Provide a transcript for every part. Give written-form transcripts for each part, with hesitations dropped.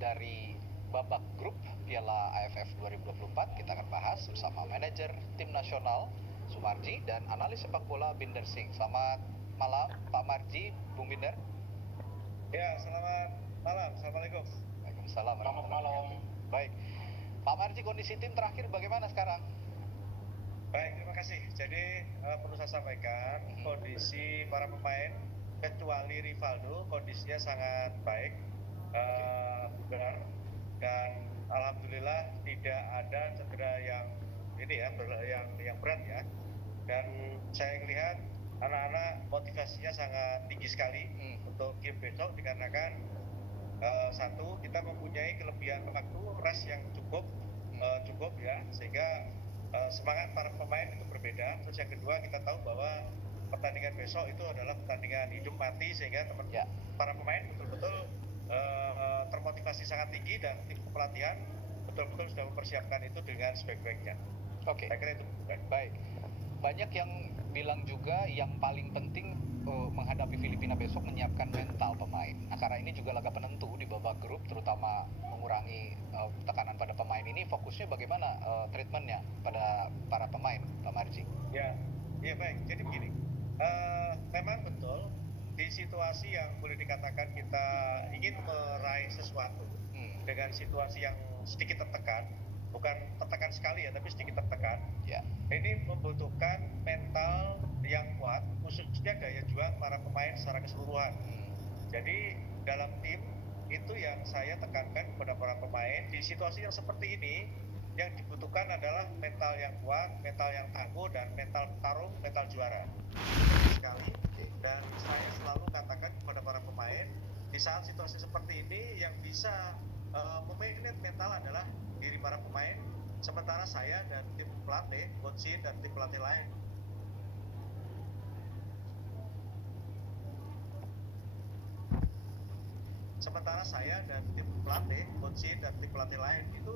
dari babak grup Piala AFF 2024. Kita akan bahas bersama manajer tim nasional Sumarji dan analis sepak bola Binder Singh. Selamat malam Pak Marji, Bung Binder. Ya, selamat malam. Assalamualaikum. Waalaikumsalam. Selamat malam. Baik, Pak Marji, kondisi tim terakhir bagaimana sekarang? Baik, terima kasih. Jadi perlu saya sampaikan kondisi para pemain kecuali Rivaldo kondisinya sangat baik, benar, dan alhamdulillah tidak ada cedera yang berat ya. Dan saya melihat anak-anak motivasinya sangat tinggi sekali untuk game besok dikarenakan satu, kita mempunyai kelebihan waktu rest yang cukup ya, sehingga semangat para pemain itu berbeda. Terus yang kedua, kita tahu bahwa pertandingan besok itu adalah pertandingan hidup mati, sehingga para pemain betul-betul termotivasi sangat tinggi dan tim pelatihan betul-betul sudah mempersiapkan itu dengan sebaik-baiknya. Oke. Saya kira itu. Baik. Banyak yang bilang juga yang paling penting menghadapi Filipina besok menyiapkan mental pemain. Nah, karena ini juga laga penentu di babak grup, terutama mengurangi tekanan pada pemain ini. Fokusnya bagaimana treatmentnya pada para pemain, Pak Marji? Ya baik. Jadi begini, memang betul di situasi yang boleh dikatakan kita ingin meraih sesuatu dengan situasi yang sedikit tertekan, bukan tertekan sekali ya, tapi sedikit tertekan. Ya. Ini membutuhkan mental yang kuat, khususnya daya juang para pemain secara keseluruhan. Jadi dalam tim itu yang saya tekankan kepada para pemain di situasi yang seperti ini, yang dibutuhkan adalah mental yang kuat, mental yang tangguh, dan mental tarung, mental juara. Sekali. Dan saya selalu katakan kepada para pemain, di saat situasi seperti ini yang bisa memanage mental adalah diri para pemain, sementara saya dan tim pelatih, coach dan tim pelatih lain itu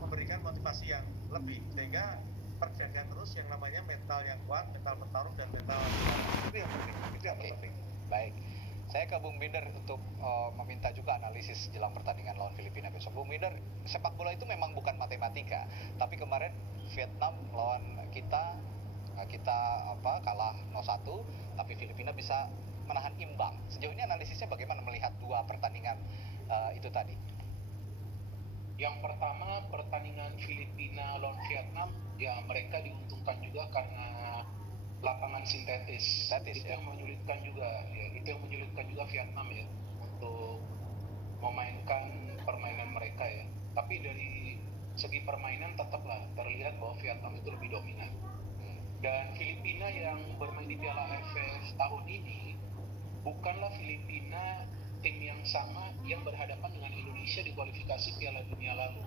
memberikan motivasi yang lebih, sehingga perjagaan terus yang namanya mental yang kuat, mental bertarung, dan mental itu yang penting. Baik, saya ke Bung Binder untuk meminta juga analisis jelang pertandingan lawan Filipina besok. Bung Binder, sepak bola itu memang bukan matematika, tapi kemarin Vietnam lawan kita kalah 0-1, tapi Filipina bisa menahan imbang. Sejauh ini analisisnya bagaimana melihat dua pertandingan itu tadi? Yang pertama, pertandingan Filipina lawan Vietnam, ya mereka diuntungkan juga karena lapangan sintetis itu ya. Yang menyulitkan juga Vietnam ya untuk memainkan permainan mereka ya. Tapi dari segi permainan tetaplah terlihat bahwa Vietnam itu lebih dominan. Dan Filipina yang bermain di Piala AFF tahun ini bukanlah Filipina tim yang sama yang berhadapan dengan Indonesia di kualifikasi Piala Dunia lalu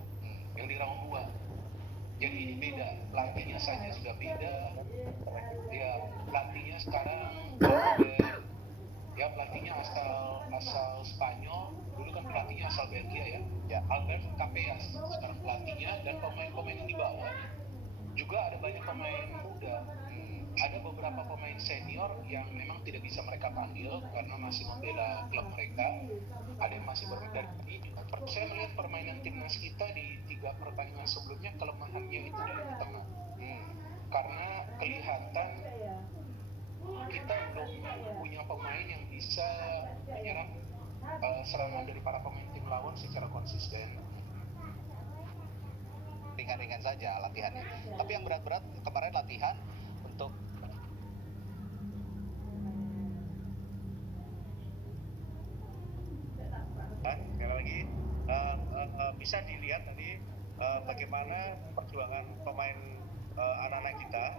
yang di round 2. Jadi ini beda, pelatihnya saja sudah beda. Ya, pelatihnya sekarang pelatihnya asal Spanyol, dulu kan pelatihnya asal Belgia ya. Albert Capellas sekarang pelatihnya, dan pemain-pemain yang dibawa juga ada banyak pemain muda. Ada beberapa pemain senior yang memang tidak bisa mereka panggil karena masih membela klub mereka. Ada yang masih bermain dari ini. Saya melihat permainan timnas kita di 3 pertandingan sebelumnya kelemahannya itu di lini tengah. Karena kelihatan kita belum punya pemain yang bisa menyerang serangan dari para pemain tim lawan secara konsisten. Ringan-ringan saja latihannya. Tapi yang berat-berat kemarin latihan untuk sekali lagi bisa dilihat tadi bagaimana perjuangan pemain anak-anak kita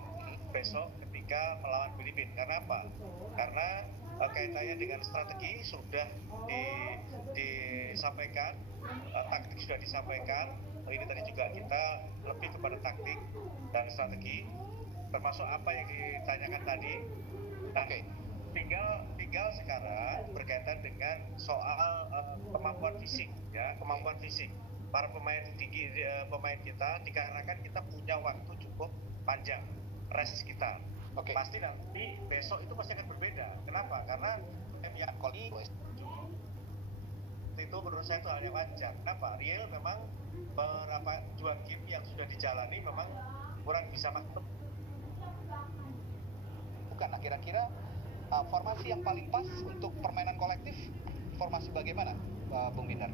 besok ketika melawan Filipina. Karena apa? Karena kaitannya dengan strategi sudah disampaikan, taktik sudah disampaikan. Ini tadi juga kita lebih kepada taktik dan strategi, termasuk apa yang ditanyakan tadi. Oke. Tinggal sekarang berkaitan dengan soal kemampuan fisik ya, kemampuan fisik para pemain tinggi, pemain kita, dikarenakan kita punya waktu cukup panjang rest kita. Pasti nanti besok itu pasti akan berbeda. Kenapa? Karena seperti itu menurut saya itu hal yang wajar. Kenapa? Real memang beberapa 2 game yang sudah dijalani memang kurang bisa masuk. Bukan, nah kira-kira formasi yang paling pas untuk permainan kolektif, formasi bagaimana, Bung Binder?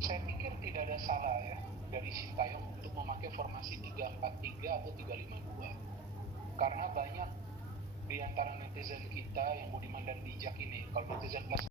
Saya pikir tidak ada salah ya dari Sintayong untuk memakai formasi 3-4-3 atau 3-5-2. Karena banyak di antara netizen kita yang budiman dan bijak ini, kalau netizen kelas